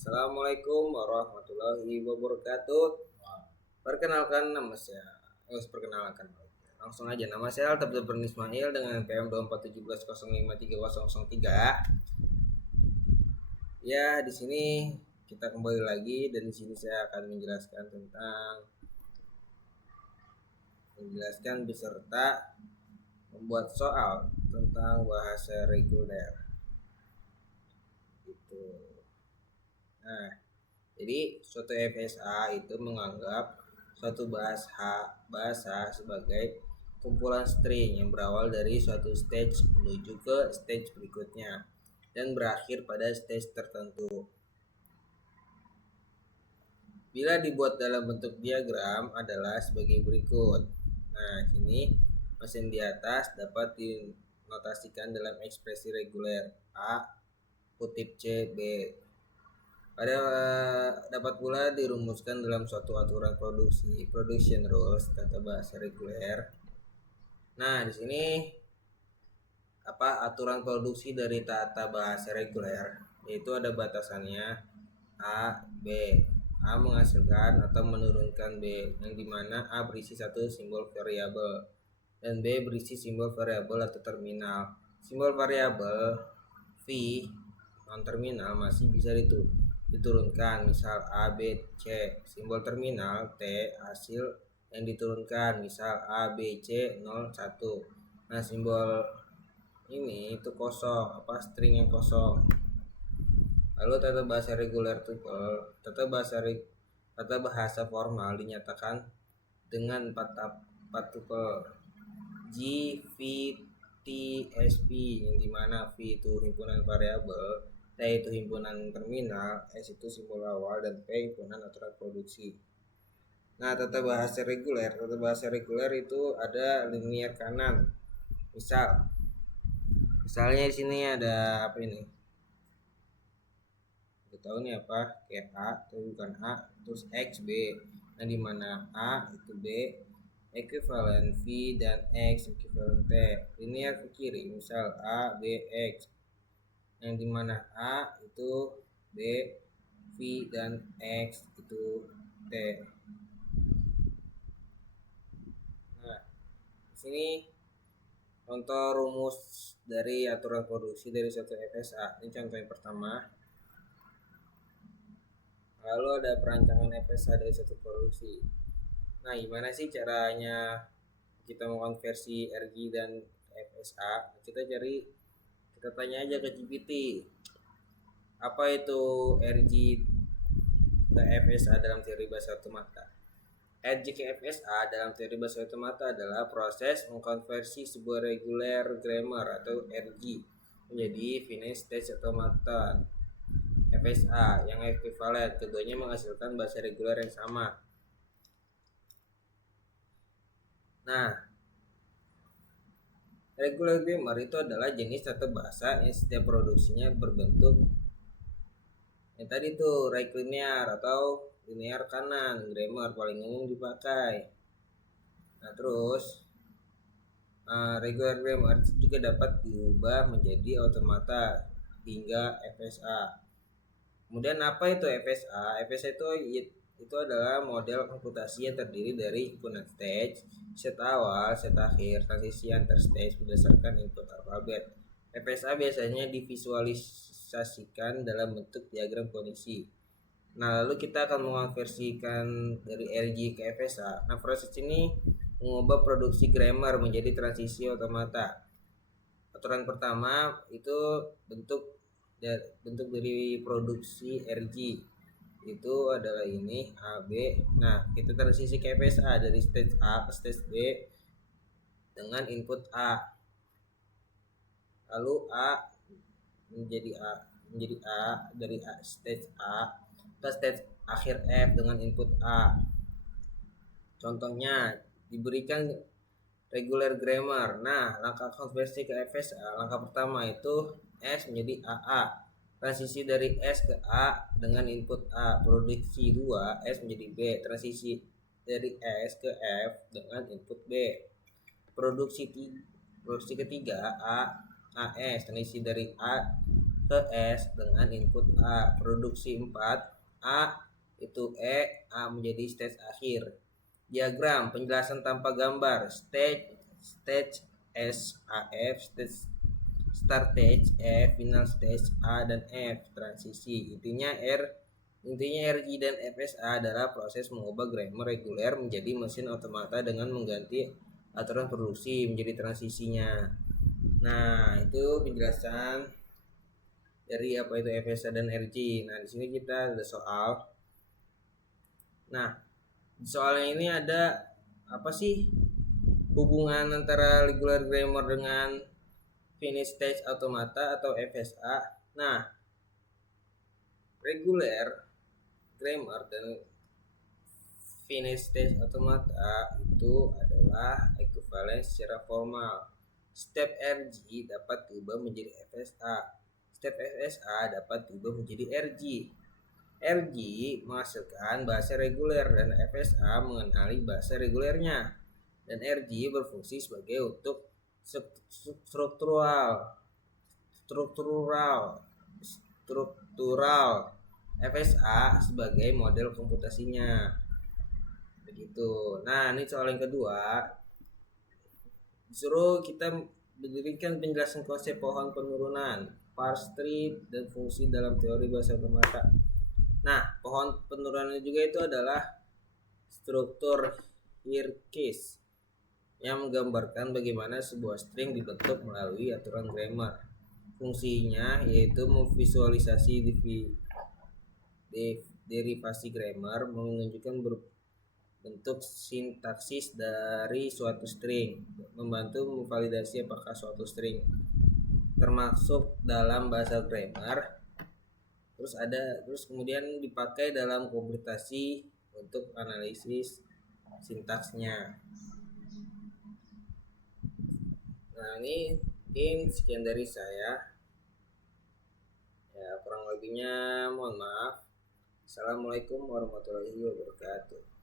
Assalamualaikum warahmatullahi wabarakatuh. Perkenalkan nama saya. Perkenalkan. Langsung aja, nama saya Altab Zabrani Ismail dengan PM 2417053003. Ya, di sini kita kembali lagi dan di sini saya akan menjelaskan beserta membuat soal tentang bahasa reguler. Itu. Nah, jadi suatu FSA itu menganggap suatu bahasa sebagai kumpulan string yang berawal dari suatu stage menuju ke stage berikutnya dan berakhir pada stage tertentu. Bila dibuat dalam bentuk diagram adalah sebagai berikut. Nah, ini mesin di atas dapat dinotasikan dalam ekspresi reguler A kutip C B. Dapat pula dirumuskan dalam suatu aturan production rules tata bahasa reguler. Nah, di sini aturan produksi dari tata bahasa reguler, yaitu ada batasannya A, B. A menghasilkan atau menurunkan B, yang dimana A berisi satu simbol variabel dan B berisi simbol variabel atau terminal. Simbol variabel V non terminal masih bisa diturunkan, misal A, B, C. Simbol terminal T hasil yang diturunkan, misal A, B, C, 0, 1. Nah, simbol ini itu kosong, string yang kosong. Lalu tata bahasa reguler tuple, tata bahasa formal dinyatakan dengan 4 tuple G, V, T, SP, yang dimana V itu himpunan variabel, T itu himpunan terminal, S itu simbol awal, dan P himpunan aturan produksi. Nah, tata bahasa reguler itu ada linear kanan. Misalnya di sini ada apa ini? Kita tahu ini apa? Kayak A, tapi bukan A, terus X, B. Nah, di mana A itu B, ekuivalen V, dan X ekuivalen T. Linear ke kiri, misal A, B, X. Yang dimana A itu B, V, dan X itu T. Nah, di sini contoh rumus dari aturan produksi dari suatu FSA. Ini contoh yang pertama. Lalu ada perancangan FSA dari suatu produksi. Nah, gimana sih caranya kita mengkonversi RG dan FSA? Kita tanya aja ke GPT. Apa itu RG ke FSA dalam teori bahasa otomata? RG ke FSA dalam teori bahasa otomata adalah proses mengkonversi sebuah regular grammar atau RG menjadi finite stage automaton FSA yang ekuivalen. Keduanya menghasilkan bahasa reguler yang sama. Nah, regular grammar itu adalah jenis tata bahasa yang setiap produksinya berbentuk yang tadi tuh rectilinear atau linear kanan. Grammar paling umum dipakai. Nah, terus regular grammar juga dapat diubah menjadi automata hingga FSA. Kemudian apa itu FSA? FSA itu adalah model komputasi yang terdiri dari himpunan stage, set awal, set akhir, transisi antar stage berdasarkan input alfabet. FSA biasanya divisualisasikan dalam bentuk diagram kondisi. Nah, lalu kita akan mengonversikan dari RG ke FSA. Nah, proses ini mengubah produksi grammar menjadi transisi otomata. Aturan pertama itu bentuk dari produksi RG itu adalah ini AB. Nah, kita transisi ke FSA dari stage A ke stage B dengan input A. Lalu A menjadi A dari stage A ke stage akhir F dengan input A. Contohnya diberikan regular grammar. Nah, langkah konversi ke FSA, langkah pertama itu S menjadi AA. Transisi dari S ke A dengan input A. Produksi 2 S menjadi B. Transisi dari S ke F dengan input B. Produksi ketiga A AS. Transisi dari A ke S dengan input A. Produksi 4 A itu A menjadi stage akhir. Diagram penjelasan tanpa gambar. Stage S A F, stage start stage F, final stage A dan F, transisi. Intinya RG dan FSA adalah proses mengubah grammar reguler menjadi mesin otomata dengan mengganti aturan produksi menjadi transisinya. Nah, itu penjelasan dari apa itu FSA dan RG. Nah, di sini kita ada soal. Nah, di soalnya ini ada apa sih hubungan antara regular grammar dengan finish stage automata atau FSA? Nah, regular grammar dan finish stage automata itu adalah ekuivalen secara formal. Step RG dapat diubah menjadi FSA. Step FSA dapat diubah menjadi RG. RG menghasilkan bahasa reguler dan FSA mengenali bahasa regulernya. Dan RG berfungsi sebagai untuk struktural. FSA sebagai model komputasinya. Begitu. Nah, ini soal yang kedua. Disuruh kita berdirikan penjelasan konsep pohon penurunan, parse tree, dan fungsi dalam teori bahasa otomata. Nah, pohon penurunan juga itu adalah struktur hierarkis yang menggambarkan bagaimana sebuah string dibentuk melalui aturan grammar. Fungsinya yaitu memvisualisasi derivasi grammar, menunjukkan bentuk sintaksis dari suatu string, membantu memvalidasi apakah suatu string termasuk dalam bahasa grammar. Terus kemudian dipakai dalam komputasi untuk analisis sintaksnya. Nah, ini mungkin sekian dari saya. Ya, kurang lebihnya mohon maaf. Assalamualaikum warahmatullahi wabarakatuh.